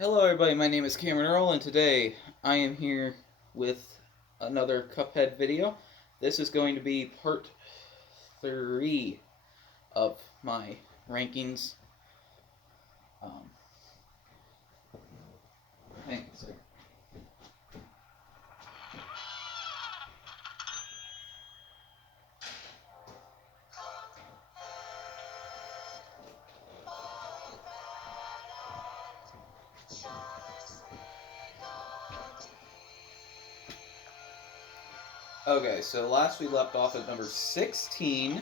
Hello, everybody. My name is Cameron Earl, and today I am here with another Cuphead video. This is going to be part 3 of my rankings. Um, hang on a second. Okay, so last we left off at number 16.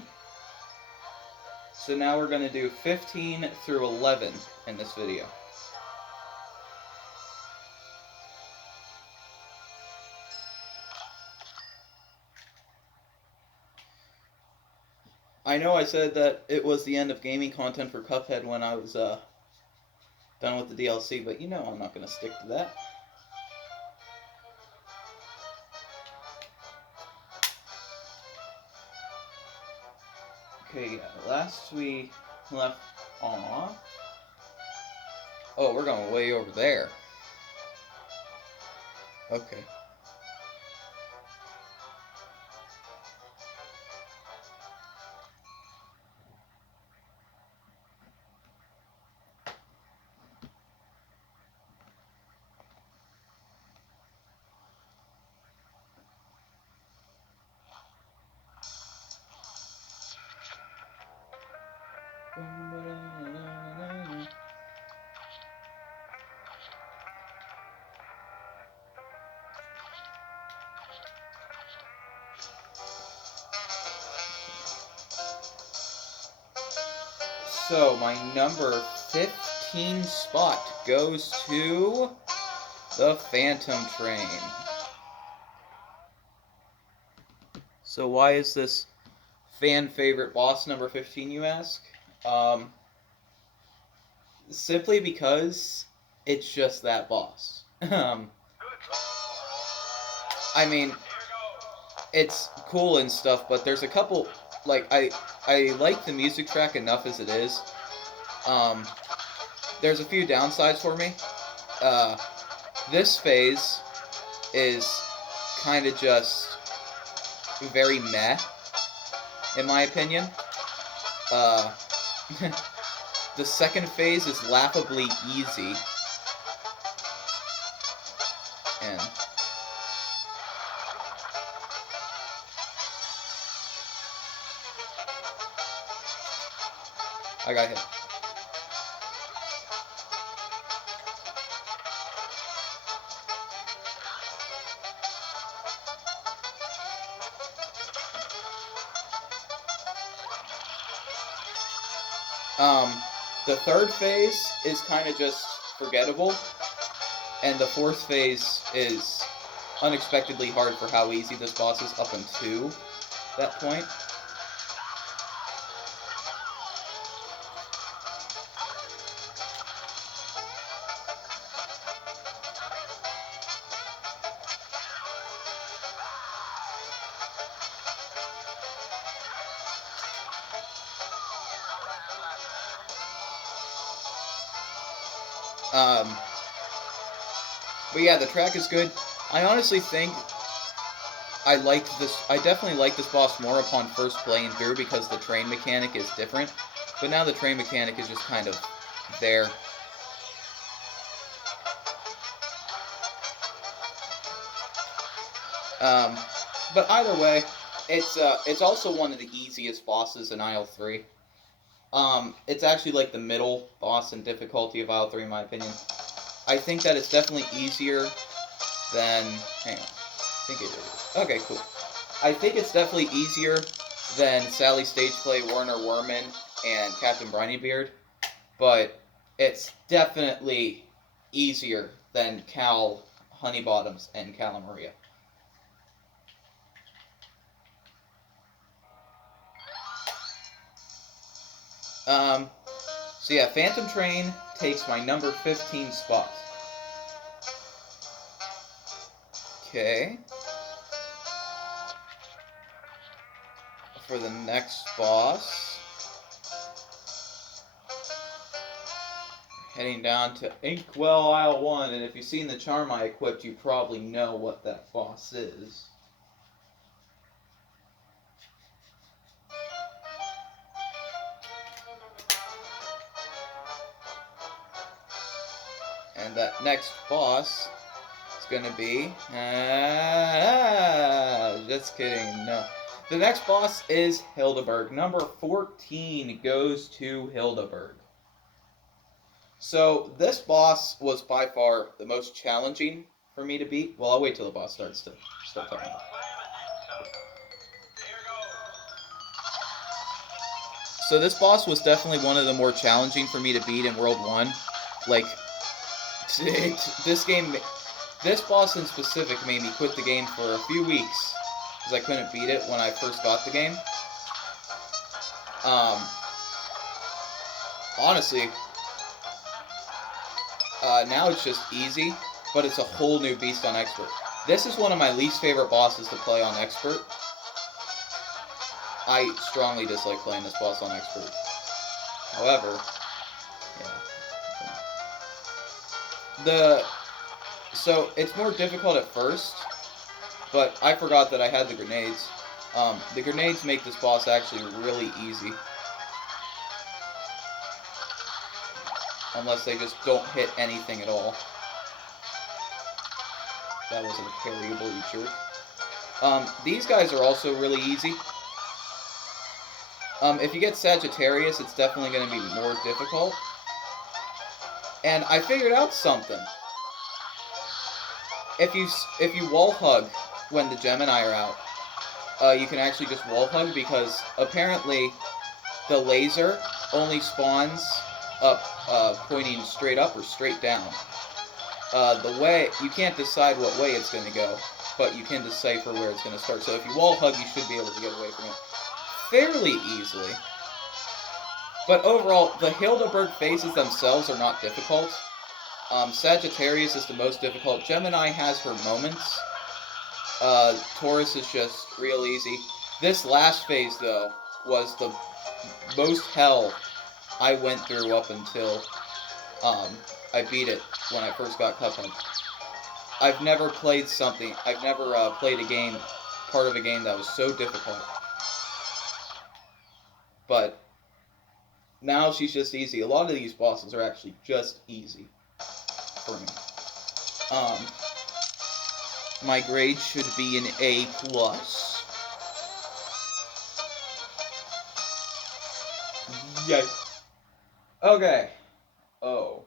So now we're going to do 15 through 11 in this video. I know I said that it was the end of gaming content for Cuphead when I was done with the DLC, but you know I'm not going to stick to that. Okay, last we left off. Oh, we're going way over there. Okay. So, my number 15 spot goes to the Phantom Train. So, why is this fan favorite boss number 15, you ask? Simply because it's just that boss. I mean, it's cool and stuff, but there's a couple, like, I like the music track enough as it is. There's a few downsides for me. This phase is kind of just very meh, in my opinion. The second phase is laughably easy. And I got hit. The third phase is kind of just forgettable, and the fourth phase is unexpectedly hard for how easy this boss is up until that point. But yeah, the track is good. I honestly think I definitely like this boss more upon first playing through because the train mechanic is different. But now the train mechanic is just kind of there. But either way, it's also one of the easiest bosses in Aisle 3. It's actually like the middle boss in difficulty of Aisle 3 in my opinion. I think that it's definitely easier than... Hang on. I think it is. Okay, cool. I think it's definitely easier than Sally Stageplay, Warner Werman, and Captain Brineybeard, but it's definitely easier than Cal Honeybottoms and Cala Maria. So yeah, Phantom Train takes my number 15 spot. Okay. For the next boss, Heading down to Inkwell Isle 1, and if you've seen the charm I equipped, you probably know what that boss is. And that next boss is going to be... just kidding, no. The next boss is Hildeberg. Number 14 goes to Hildeberg. So, this boss was by far the most challenging for me to beat. Well, I'll wait till the boss starts to start talking. So, this boss was definitely one of the more challenging for me to beat in World 1. Like, this boss in specific made me quit the game for a few weeks because I couldn't beat it when I first got the game. Honestly, now it's just easy, but it's a whole new beast on Expert. This is one of my least favorite bosses to play on Expert. I strongly dislike playing this boss on Expert. However, yeah. So, it's more difficult at first, but I forgot that I had the grenades. The grenades make this boss actually really easy. Unless they just don't hit anything at all. That wasn't a parryable, you jerk. These guys are also really easy. If you get Sagittarius, it's definitely going to be more difficult. And I figured out something. If you wall hug when the Gemini are out, you can actually just wall hug because apparently the laser only spawns up, pointing straight up or straight down. The way, you can't decide what way it's going to go, but you can decipher where it's going to start. So if you wall hug, you should be able to get away from it fairly easily. But overall, the Hildeberg phases themselves are not difficult. Sagittarius is the most difficult. Gemini has her moments. Taurus is just real easy. This last phase, though, was the most hell I went through up until I beat it when I first got Cuphead. I've never played played a game, part of a game that was so difficult. But now she's just easy. A lot of these bosses are actually just easy for me. My grade should be an A+. Yay. Okay. Oh.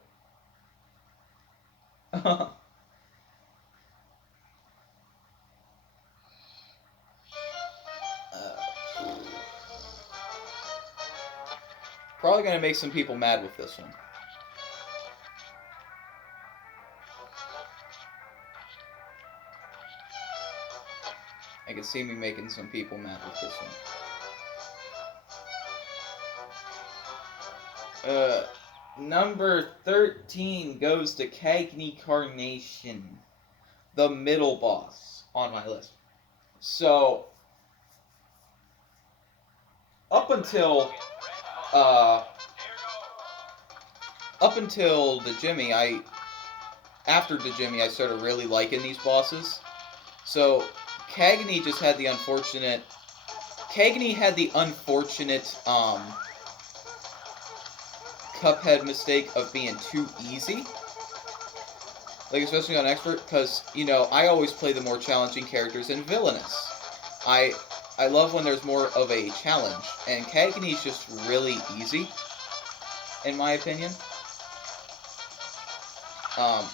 Probably gonna make some people mad with this one. I can see me making some people mad with this one. Number 13 goes to Cagney Carnation, the middle boss on my list. So, up until the Jimmy, after the Jimmy, I started really liking these bosses. So, Cagney just had the unfortunate, Cuphead mistake of being too easy. Like, especially on Expert, because, you know, I always play the more challenging characters in Villainous. I love when there's more of a challenge, and Cagney's just really easy, in my opinion. Of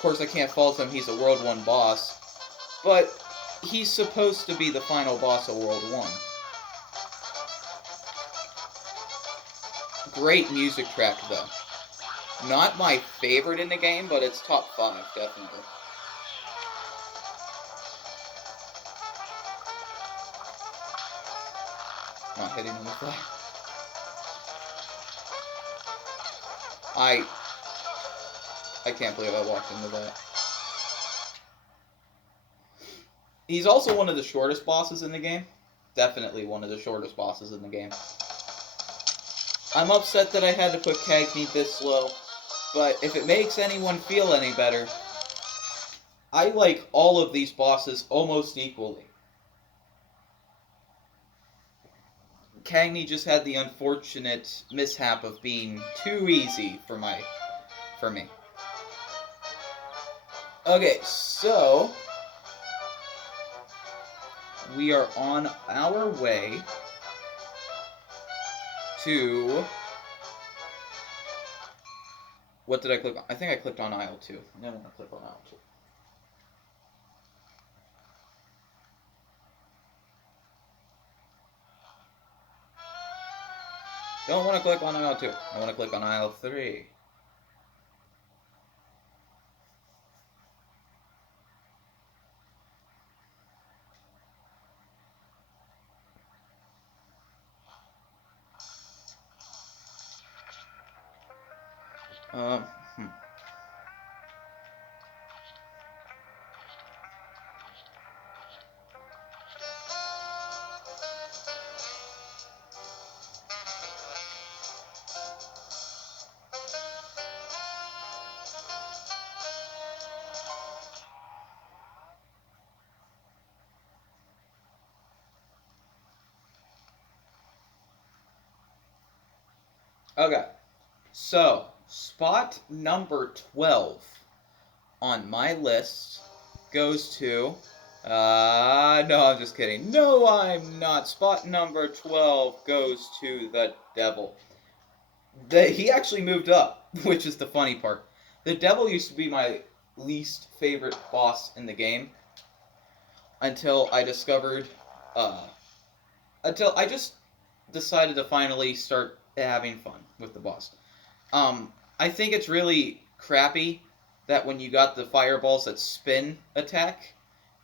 course, I can't fault him, he's a World 1 boss, but he's supposed to be the final boss of World 1. Great music track, though. Not my favorite in the game, but it's top 5, definitely. Not hitting him with that. I can't believe I walked into that. He's also one of the shortest bosses in the game. Definitely one of the shortest bosses in the game. I'm upset that I had to put Cagney this low. But if it makes anyone feel any better, I like all of these bosses almost equally. Cagney just had the unfortunate mishap of being too easy for me. Okay, so we are on our way to... What did I click on? I think I clicked on aisle 2. I don't want to click on aisle 2. Don't want to click on aisle 2. I want to click on aisle 3. Hmm. Okay, so spot number 12 on my list goes to... no, I'm just kidding. No, I'm not. Spot number 12 goes to the devil. He actually moved up, which is the funny part. The devil used to be my least favorite boss in the game until I discovered... until I just decided to finally start having fun with the boss. I think it's really crappy that when you got the fireballs that spin attack,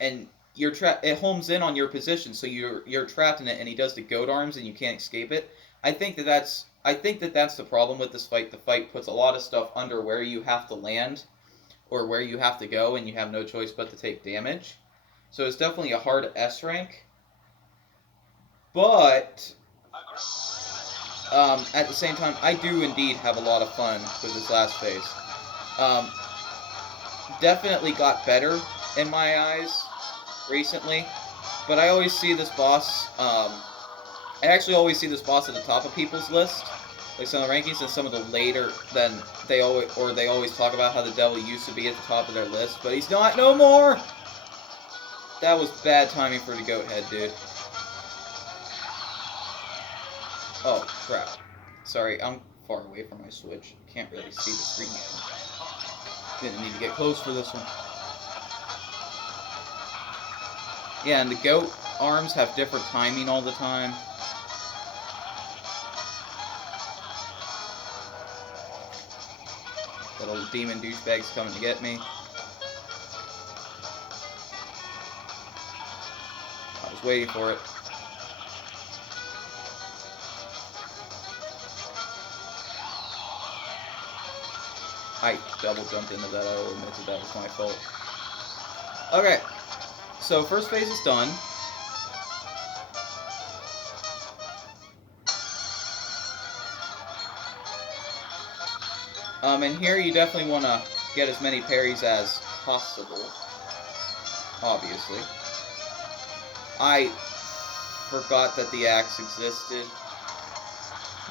and you're it homes in on your position, so you're trapped in it, and he does the goat arms, and you can't escape it. I think that's the problem with this fight. The fight puts a lot of stuff under where you have to land, or where you have to go, and you have no choice but to take damage. So it's definitely a hard S rank. But at the same time, I do indeed have a lot of fun with this last phase. Definitely got better in my eyes recently, but I always see this boss, I actually always see this boss at the top of people's list, like some of the rankings, and some of the later, then they always talk about how the devil used to be at the top of their list, but he's not no more! That was bad timing for the goat head, dude. Oh, crap. Sorry, I'm far away from my Switch. Can't really see the screen. Didn't need to get close for this one. Yeah, and the goat arms have different timing all the time. Little demon douchebags coming to get me. I was waiting for it. I double jumped into that. I will admit that was my fault. Okay, so first phase is done. And here you definitely want to get as many parries as possible. Obviously. I forgot that the axe existed.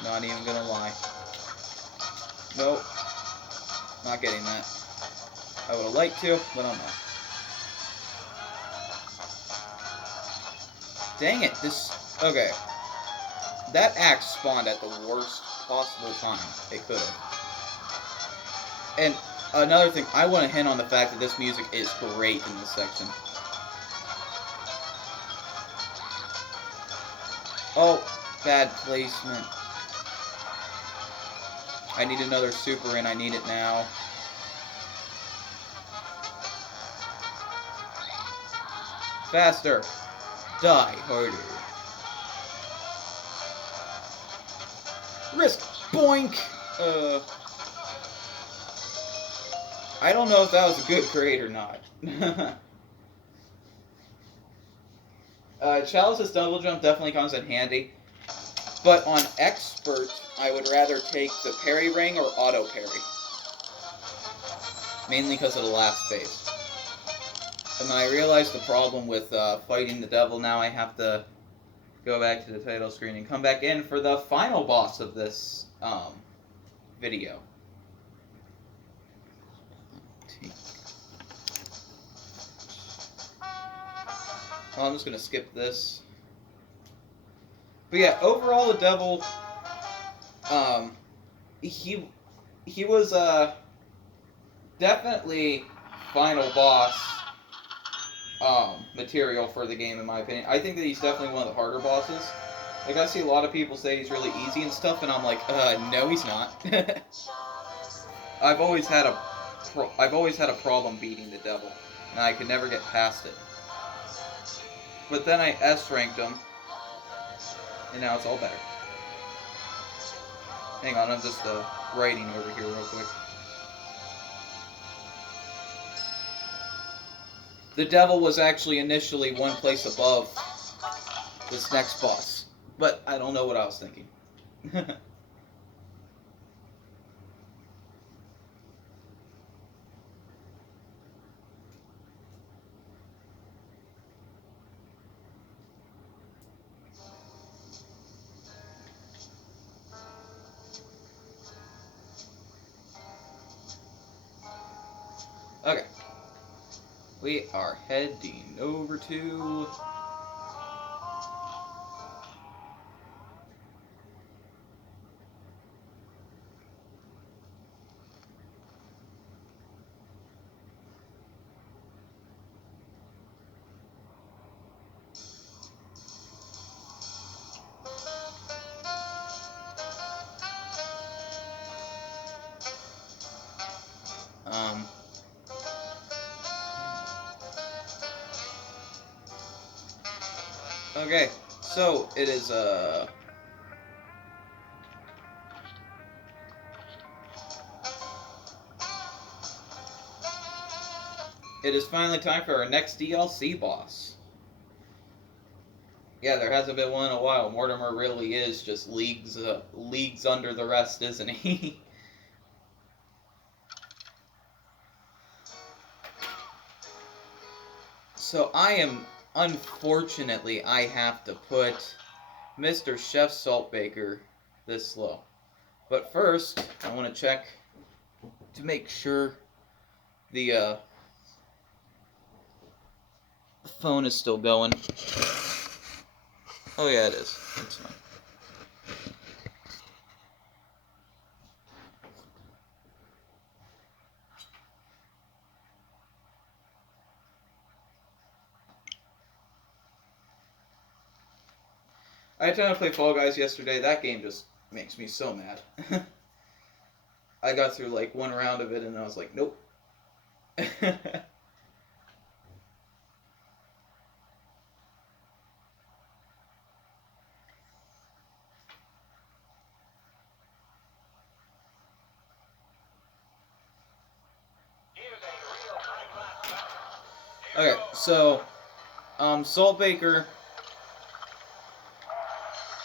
Not even gonna lie. Nope. Not getting that. I would have liked to, but I'm not. Dang it, this... Okay. That axe spawned at the worst possible time it could have. And another thing, I want to hint on the fact that this music is great in this section. Oh, bad placement. I need another super and I need it now. Faster. Die harder. Risk. Boink. I don't know if that was a good grade or not. Chalice's double jump definitely comes in handy. But on expert, I would rather take the parry ring or auto parry. mainly because of the last phase. And when I realized the problem with fighting the devil, now I have to go back to the title screen and come back in for the final boss of this video. Well, I'm just going to skip this. But yeah, overall the devil, he was definitely final boss material for the game, in my opinion. I think that he's definitely one of the harder bosses. Like, I see a lot of people say he's really easy and stuff, and I'm like, no, he's not. I've always had a problem beating the devil, and I could never get past it. But then I S-ranked him, and now it's all better. Hang on, I'm just writing over here real quick. The devil was actually initially one place above this next boss, but I don't know what I was thinking. Okay. We are heading over to... Okay, so it is, it is finally time for our next DLC boss. Yeah, there hasn't been one in a while. Mortimer really is just leagues under the rest, isn't he? So unfortunately, I have to put Mr. Chef Saltbaker this low. But first, I want to check to make sure the phone is still going. Oh yeah, it is. That's fine. I had time to play Fall Guys yesterday. That game just makes me so mad. I got through like one round of it and I was like, nope. Okay, so, Saltbaker,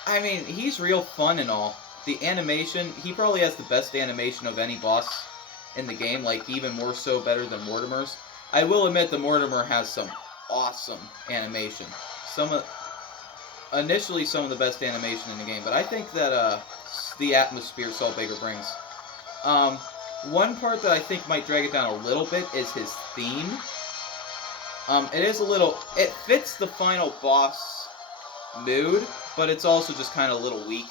I mean, he's real fun and all. The animation, he probably has the best animation of any boss in the game, like, even more so better than Mortimer's. I will admit that Mortimer has some awesome animation. Initially some of the best animation in the game, but I think that, the atmosphere Saltbaker brings. One part that I think might drag it down a little bit is his theme. It fits the final boss mood, but it's also just kind of a little weak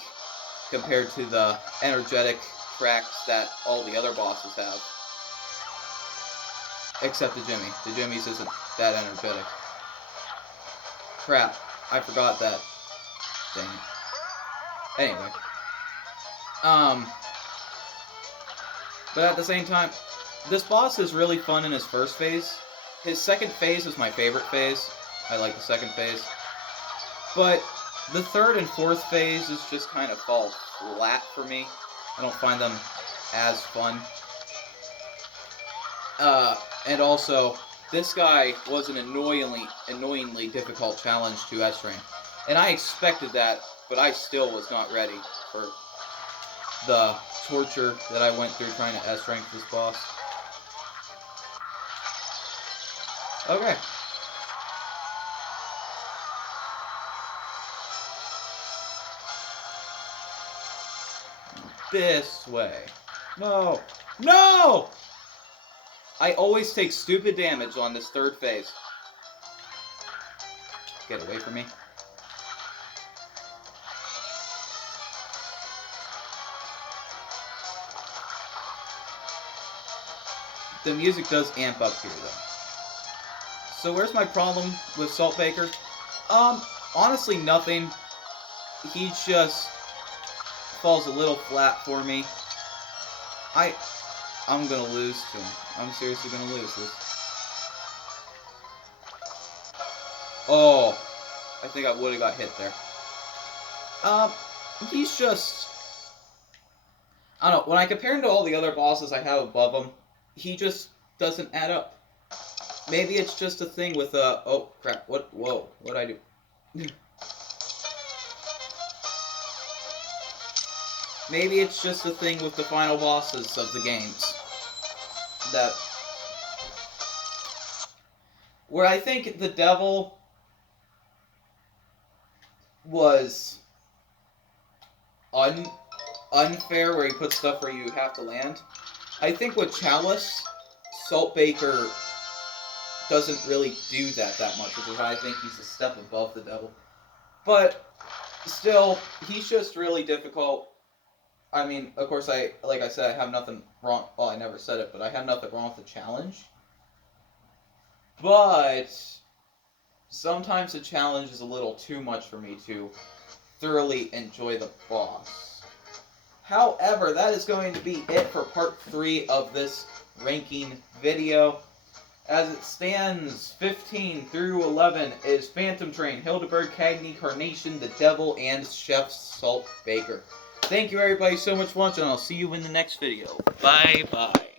compared to the energetic tracks that all the other bosses have. Except the Jimmy. The Jimmy's isn't that energetic. Crap, I forgot that. Dang it. Anyway. But at the same time, this boss is really fun in his first phase. His second phase is my favorite phase. I like the second phase. But the third and fourth phases just kind of fall flat for me. I don't find them as fun. And also, this guy was an annoyingly difficult challenge to S-rank. And I expected that, but I still was not ready for the torture that I went through trying to S-rank this boss. Okay. This way. No. No! I always take stupid damage on this third phase. Get away from me. The music does amp up here, though. So where's my problem with Saltbaker? Honestly, nothing. He just falls a little flat for me. I'm gonna lose to him. I'm seriously gonna lose this. Oh, I think I would have got hit there. He's just... I don't know, when I compare him to all the other bosses I have above him, he just doesn't add up. Maybe it's just a thing with, oh, crap, whoa, what'd I do? Maybe it's just a thing with the final bosses of the games. That... Where I think the devil was unfair, where he puts stuff where you have to land. I think with Chalice, Saltbaker doesn't really do that much, which is why I think he's a step above the devil. But still, he's just really difficult. I mean, of course, like I said, I have nothing wrong. Well, I never said it, but I have nothing wrong with the challenge. But sometimes the challenge is a little too much for me to thoroughly enjoy the boss. However, that is going to be it for part 3 of this ranking video. As it stands, 15 through 11 is Phantom Train, Hildeberg, Cagney, Carnation, the Devil, and Chef Saltbaker. Thank you everybody so much for watching, and I'll see you in the next video. Bye-bye.